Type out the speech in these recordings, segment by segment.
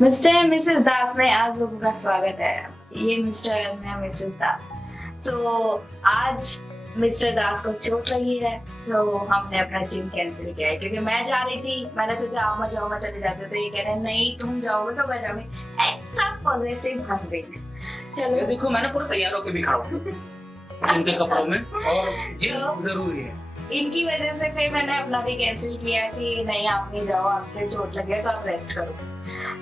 Mister and Mrs दास में आप लोगों का स्वागत है। ये मिस्टर एंड मिसेस दास। आज मिस्टर दास को चोट लगी है, तो हमने अपना जिम कैंसिल किया है क्योंकि मैं जा रही थी। मैंने सोचा आप मत जाओ, मैं चले जाते, तो ये कह रहे हैं नहीं तुम जाओगे तो मैं जाऊंगी। Extra positive husband. चलो ये देखो मैंने पूरा तैयार होकर भी खड़ा हूँ इनके कपड़ों में, और जिम जरूरी है। इनकी वजह से फिर मैंने अपना भी कैंसिल किया कि नहीं आप नहीं जाओ, आपके चोट लगे तो आप रेस्ट करो।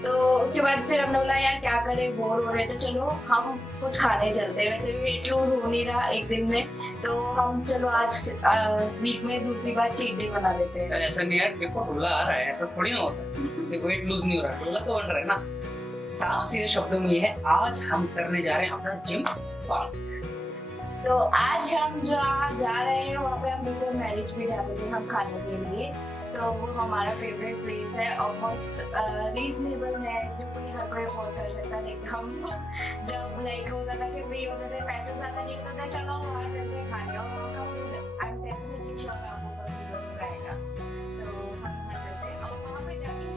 तो उसके बाद फिर हमने बोला यार क्या करें, बोर हो रहे, तो चलो हम कुछ खाने चलते हैं। वैसे भी वेट लूज हो नहीं रहा एक दिन में, तो हम चलो आज वीक में दूसरी बार चीट डे बना देते हैं। ऐसा नहीं यार, देखो ढोला आ रहा है, ऐसा थोड़ी ना होता है। देखो वेट लूज नहीं हो रहा, ढोला तो बन रहा है ना। साफ सीधे शब्दों में ये है, आज हम करने जा रहे हैं अपना जिम पार्ट। तो आज हम जहाँ जा रहे हैं वहाँ पे हम बिफोर मैरिज भी जाते थे हम खाने के लिए। तो वो हमारा फेवरेट प्लेस है और बहुत रीजनेबल है, जो कोई हर कोई अफोर्ड कर सकता है। लेकिन हम जब लाइक होता था कि फ्री होते थे, पैसे ज्यादा नहीं होता था, चलो वहाँ चलते खाने, और वहाँ का food I am definitely sure आपको कभी जरूर आएगा। तो हम वहाँ चलते हैं और वहाँ पे जाके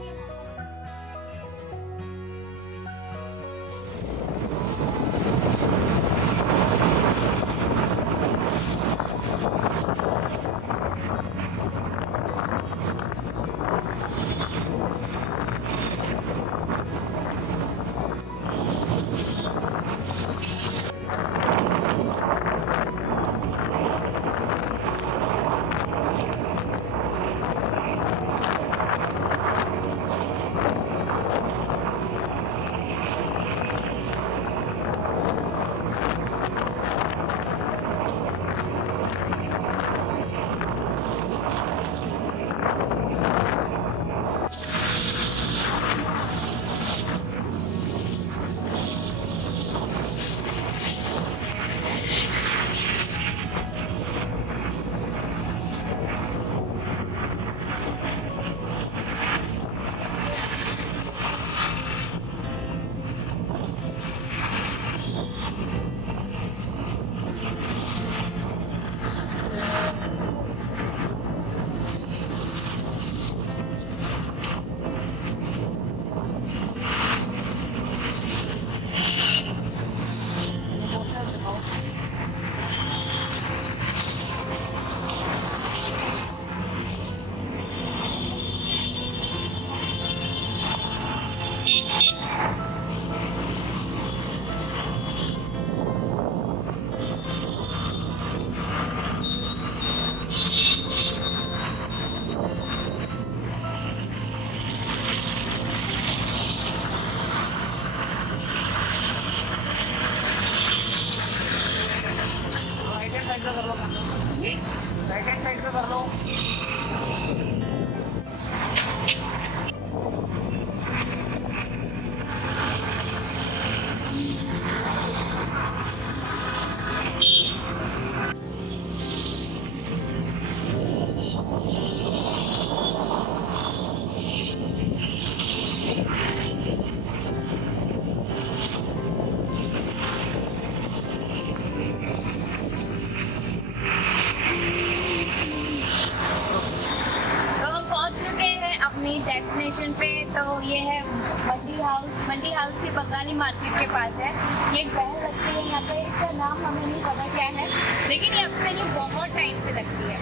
डेस्टिनेशन पे। तो ये है मंडी हाउस के बंगाली मार्केट के पास है। ये एक बहन लगती है यहाँ पे, इसका नाम हमें नहीं पता क्या है, लेकिन ये अब से नहीं बहुत टाइम से लगती है।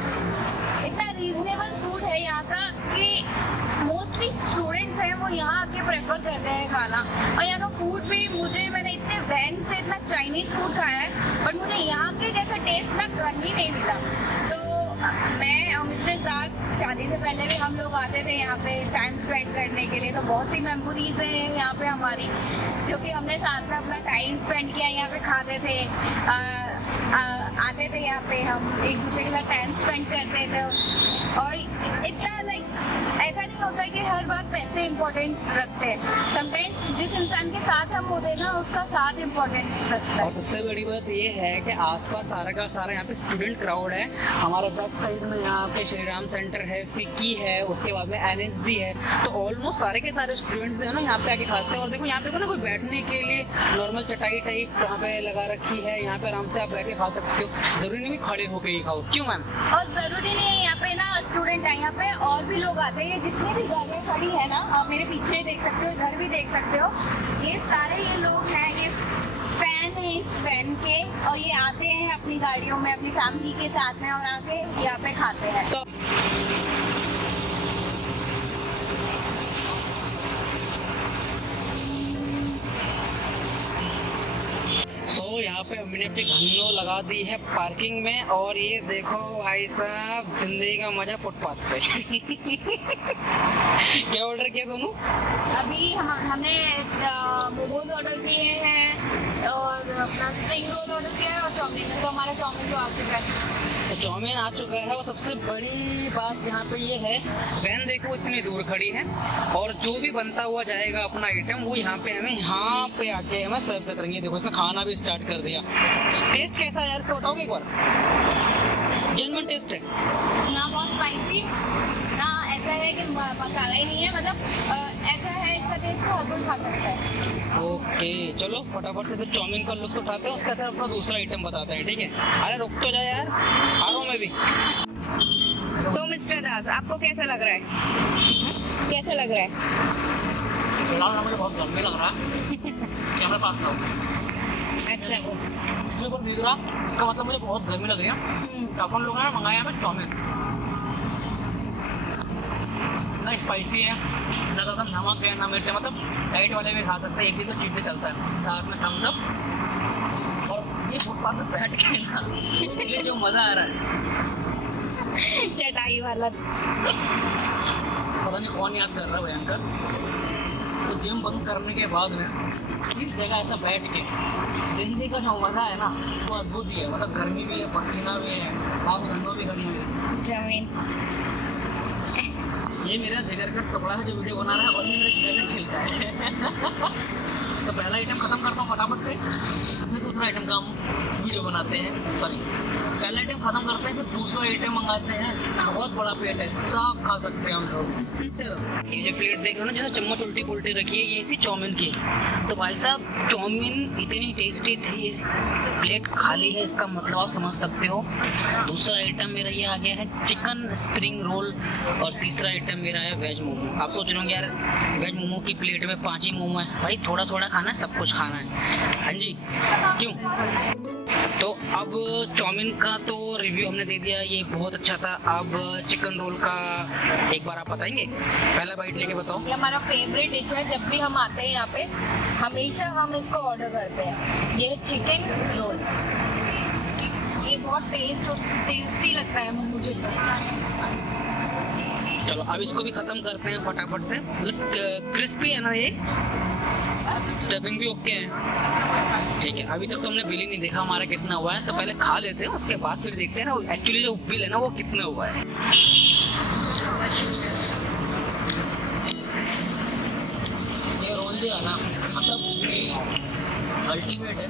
इतना रीजनेबल फूड है यहाँ का कि मोस्टली स्टूडेंट्स हैं वो यहाँ आके प्रेफर करते हैं खाना। और यहाँ का फूड भी मैंने इतने वैन से इतना चाइनीज फूड खाया है, बट मुझे यहाँ के जैसा टेस्ट ना कहीं नहीं मिला। तो मैं और मिस्टर दास शादी से पहले भी हम लोग आते थे यहाँ पे टाइम स्पेंड करने के लिए। तो बहुत सी मेमोरीज हैं यहाँ पे हमारी, जो कि हमने साथ में अपना टाइम स्पेंड किया। यहाँ पे खाते थे, आते थे यहाँ पे, हम एक दूसरे के साथ टाइम स्पेंड करते थे। और इतना लाइक ऐसा नहीं होता है कि हर बार पैसे इम्पोर्टेंट रखते हैं। समटाइम्स जिस इंसान के साथ हम होते हैं ना, उसका साथ इम्पोर्टेंट रखता है। और सबसे बड़ी बात ये है कि आसपास सारा का सारा यहाँ पे स्टूडेंट क्राउड है। हमारे बैक साइड में यहाँ पे श्री राम सेंटर है, फिक्की है, उसके बाद में एनएसडी है। तो ऑलमोस्ट सारे के सारे स्टूडेंट्स जो है ना यहाँ पे आके खाते हैं। और देखो यहाँ पे ना कोई बैठने के लिए नॉर्मल चटाई टाइप वहाँ पे लगा रखी है, यहाँ पे आराम से आप बैठ के खा सकते हो। जरूरी नहीं कि खड़े होके ही खाओ। क्यों मैम? और जरूरी नहीं है यहाँ पे ना स्टूडेंट रेस्टोरेंट है यहाँ पे, और भी लोग आते हैं। ये जितनी भी गाड़ियाँ खड़ी है ना, आप मेरे पीछे देख सकते हो, इधर भी देख सकते हो, ये सारे ये लोग हैं, ये फैन है इस फैन के, और ये आते हैं अपनी गाड़ियों में अपनी फैमिली के साथ में, और आके यहाँ पे खाते हैं। तो यहाँ पे हमने अपनी घंटों लगा दी है पार्किंग में, और ये देखो भाई साहब, जिंदगी का मजा फुटपाथ पे। क्या ऑर्डर किया सोनू? अभी हमने मोमोज ऑर्डर किए हैं, और अपना स्प्रिंग रोल ऑर्डर किया है, और चाउमीन। तो हमारा चाउमीन तो आ चुका है, तो चाउमीन आ चुका है। और सबसे बड़ी बात यहाँ पे ये है, वैन देखो इतनी दूर खड़ी है, और जो भी बनता हुआ जाएगा अपना आइटम, वो यहाँ पे हमें यहाँ पे आके हमें सर्व कर देंगे। देखो इसने खाना भी स्टार्ट कर दिया। टेस्ट कैसा है यार, इसका बताओगे एक बार? जेन्युइन टेस्ट है ना बहुत स्पाइसी, ना ऐसा है कि मसाला ही नहीं है, मतलब ऐसा है इसका टेस्ट तो हर कोई खा सकता है। ओके, चलो फटाफट से फिर चाउमीन का लुत्फ उठाते हैं, उसके बाद अपना दूसरा आइटम बताते हैं, ठीक है? अरे रुक तो जाए यार, आ रहा हूँ मैं भी। सो मिस्टर दास, आपको कैसा लग रहा है? कैसा लग रहा है? फिलहाल मुझे बहुत गर्मी लग रहा है। कैमरा पास करो। अच्छा, मुझे ऊपर भीग रहा, इसका मतलब मुझे बहुत गर्मी लग रही है। तो अपन लोगों ने मंगाया है चाउमीन, ना स्पाइसी है, ना ज़्यादा नमक है, ना मिर्च है, मतलब डाइट वाले भी खा सकते हैं, एक भी तो चीज पे चलता है, साथ में थम्स अप। और ये फुटपाथ पे बैठ के ना, ये जो मज़ा आ रहा है, चटाई वाला। पता नहीं कौन याद कर रहा है भयंकर। तो जिम बंद करने के बाद में इस जगह ऐसा बैठ के जिंदगी का जो मज़ा है ना, वो अद्भुत ही है। मतलब गर्मी भी है, पसीना भी है, हाथ घंटों भी खड़ी हुई है। चाउमीन, ये मेरा जिगर का टुकड़ा है जो वीडियो बना रहा है, और ये मेरा जिगर का छिलका है। तो पहला आइटम खत्म करता हूँ फटाफट से, फिर दूसरा आइटम का हम वीडियो बनाते हैं। सॉरी, पहला आइटम खत्म करते हैं, फिर दूसरा आइटम मंगाते हैं। बहुत बड़ा प्लेट है, सब खा सकते हैं हम लोग। चलो, ये जो प्लेट देख रहे हो ना, जैसे चम्मच उल्टी पुल्टी रखी है, ये थी चाउमीन की। तो भाई साहब, चाउमीन इतनी टेस्टी थी, प्लेट खाली है, इसका मतलब आप समझ सकते हो। दूसरा आइटम मेरा ये आ गया है चिकन स्प्रिंग रोल, और तीसरा आइटम मेरा है वेज मोमो। आप सोच रहे होंगे यार, वेज मोमो की प्लेट में 5 ही मोमो है। भाई थोड़ा थोड़ा खाना है, सब कुछ खाना है। हाँ जी, क्यों? तो अब चाउमीन का तो रिव्यू हमने दे दिया, ये बहुत अच्छा था। अब चिकन रोल का एक बार आप बताएंगे, पहला बाइट लेके बताओ। ये हमारा फेवरेट डिश है, जब भी हम आते हैं यहाँ पे हमेशा हम इसको ऑर्डर करते हैं। ये चिकन रोल, ये बहुत टेस्टी लगता है मुझे। चलो अब इसको भी खत्म करते हैं फटाफट से। मतलब क्रिस्पी है ना ये, स्टफिंग भी ओके है, ठीक है। अभी तक तो हमने बिल ही नहीं देखा हमारा कितना हुआ है, तो पहले खा लेते हैं, उसके बाद फिर देखते हैं ना एक्चुअली जो बिल है ना वो कितना हुआ है। ये रोल जो है ना, मतलब अल्टीमेट है।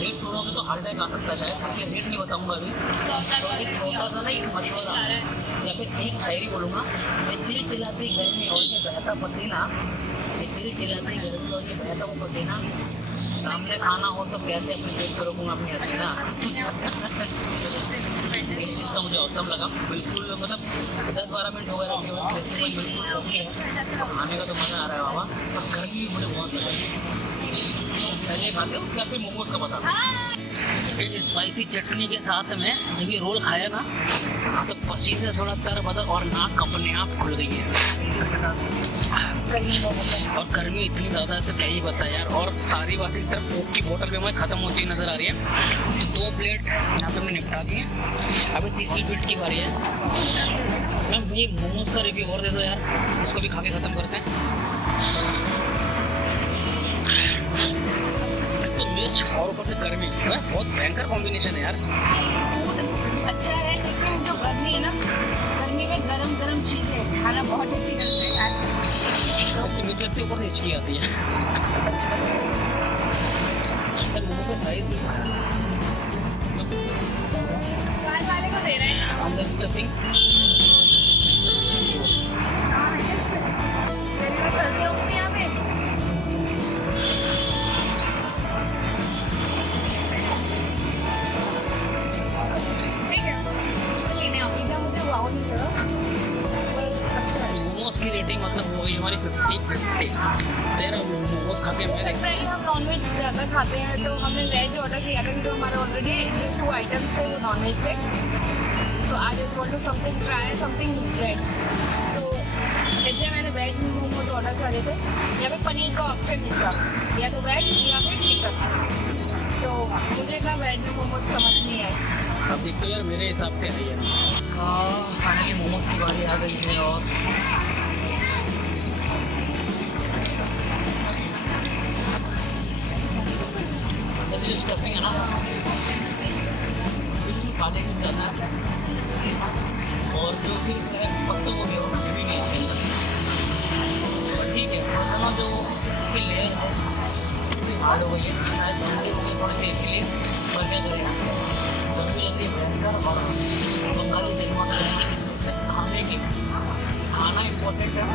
रेट सुनोगे तो हार्ट अटैक आ सकता है शायद, इसलिए रेट नहीं बताऊंगा अभी। तो एक छोटा सा ना एक मशवरा या फिर एक शायरी बोलूँगा, ये चिलचिलाती गर्मी और ये बहता पसीना, ये चिलचिलाती गर्मी और ये बहता हुआ पसीना, सामने खाना हो तो कैसे अपने पेट पर रोकूंगा अपनी हसीना। टेस्ट इसका मुझे औसम लगा, बिल्कुल मतलब 10-12 मिनट हो गए रखे हुए, रेस्टोरेंट बिल्कुल ओके है, तो खाने का तो मज़ा आ रहा है बाबा। और गर्मी भी मुझे बहुत लगा, पहले खाते हैं उसके बाद फिर मोमोज का बता। ये स्पाइसी चटनी के साथ में जब ये रोल खाया ना, तो पसीने से थोड़ा तर बदल और नाक अपने आप खुल गई है। और गर्मी इतनी ज़्यादा है तो क्या ही बताया यार। और सारी बातें इस तरफ कोक की बोतल भी हमें ख़त्म होती नज़र आ रही है। तो 2 प्लेट यहाँ पे हमने निपटा दी है, अभी तीसरी प्लेट की बारी है। मैम ये मोमोज का रिव्यू और दे दो यार, इसको भी खा के ख़त्म करते हैं। तो मिर्च और ऊपर से गर्मी, बहुत भयंकर कॉम्बिनेशन है यार। फूड अच्छा है, लेकिन जो गर्मी है ना, गर्मी में गरम गरम चीज़ें खाना बहुत डिफिकल्ट है यार। मीटर के ऊपर हिचकी आती है। अंदर मोमो का साइज वाले को दे रहे हैं, अंदर स्टफिंग, ठीक है, लेने आओ। पिज़्ज़ा मुझे वाओ नहीं लगा। मोमोज की रेटिंग मतलब हो गई हमारी 50-50। तेरा मोमोज खा के मैं देख फ्रेंड हम नॉनवेज ज़्यादा खाते हैं तो हमने वेज ऑर्डर किया था क्योंकि हमारे ऑलरेडी जो 2 आइटम्स थे वो नॉनवेज थे, तो I just want to something try something veg, तो इसलिए मैंने वेज मोमोज ऑर्डर करे थे। यहाँ पे पनीर का ऑप्शन नहीं था, या तो वेज या फिर चिकन, तो मुझे इतना वेज मोमोज समझ नहीं आया। अब देखते हो यार मेरे हिसाब से है यार। फाइनली मोमोज की बारी आ गई है और जो स्टफिंग है ना बिल्कुल खाने की ज़्यादा है, और जो फिर पत्तों को भी कुछ भी नहीं इसके अंदर, पर ठीक है ना जो इसकी लेयर है हार्ड हो गई है, शायद बंगाली हो गई थोड़ी सी इसीलिए, पर क्या करेगा तो भी लग रही है भयंकर। और बंगाली दिन से खाने की खाना इम्पोर्टेंट है,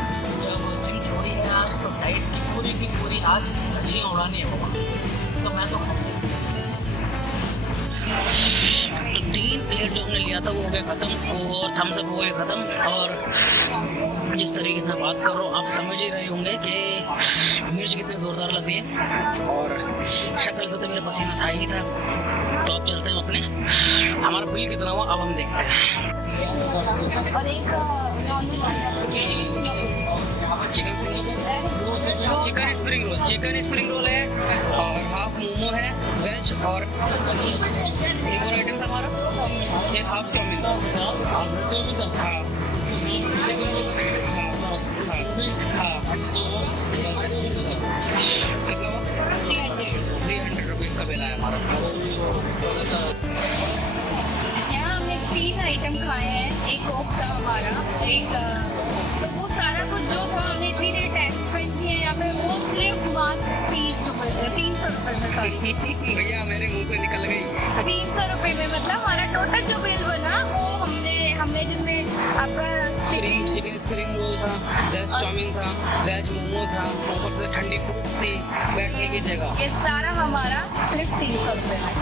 जब जिम छोड़ी है आज तो डाइट पूरी की पूरी आज अच्छी उड़ानी है बाबा, तो मैं तो 3 प्लेट जो हमने लिया था वो हो गया ख़त्म, और थम्स अप हो गया ख़त्म। और जिस तरीके से बात कर रहा हूँ आप समझ ही रहे होंगे कि मिर्च कितनी ज़ोरदार लग रही है, और शक्ल पे तो मेरा पसीना था ही था। तो अब चलते हैं अपने, हमारा बिल कितना हुआ अब हम देखते हैं। और एक चिकन स्प्रिंग रोल है, और हाफ मोमो है वेज, और एक और आइटम था हमारा, एक हाफ चाउमीन था। हाँ कितना हुआ? 300 रुपीज़ का बिल आया हमारा। यहाँ हमने 3 आइटम खाए हैं, एक कोक था हमारा, एक तो वो सारा कुछ जो था हमने इतनी देर टाइम स्पेंड किया यहाँ पे, वो सिर्फ मात्र 300 रुपये में, सॉरी भैया मेरे मुंह से निकल गई। 300 रुपये में, मतलब हमारा टोटल जो बिल बना वो हमने जिसमें आपका चिकन स्प्रिंग रोल था, वेज चाउमीन था, वेज मोमो था, ऊपर से ठंडी फ्रूट थी बैठने की जगह, ये सारा हमारा सिर्फ 300 रुपये में।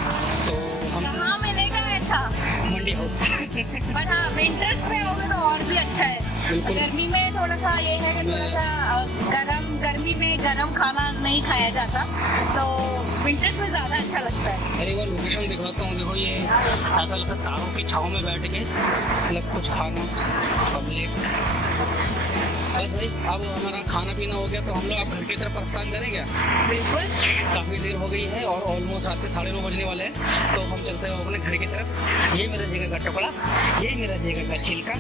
तो हम कहाँ मिलेगा ऐसा? मंडी हाउस। बट हाँ विंटर्स में होगा तो और भी अच्छा है। बिल्कुल। गर्मी में थोड़ा सा ये है कि थोड़ा सा गर्मी में गरम खाना नहीं खाया जाता, तो विंटर्स में ज़्यादा अच्छा लगता है। अरे वो लोकेशन दिखाता हूँ, देखो ये ऐसा लगता है तारों की छाँव में बैठ के मतलब कुछ खाना पब्लिक। बस भाई अब हमारा खाना पीना हो गया तो हम लोग अब घर की तरफ प्रस्थान करेंगे। बिल्कुल, काफ़ी देर हो गई है और ऑलमोस्ट रात के 9:30 बजने वाले हैं, तो हम चलते हैं अपने घर की तरफ। ये मेरा जगह का टुकड़ा, ये मेरा जगह का छिलका।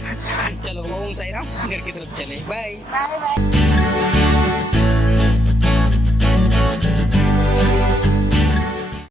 चलो ओम साई राम, घर की तरफ चले, बाय। Bye bye.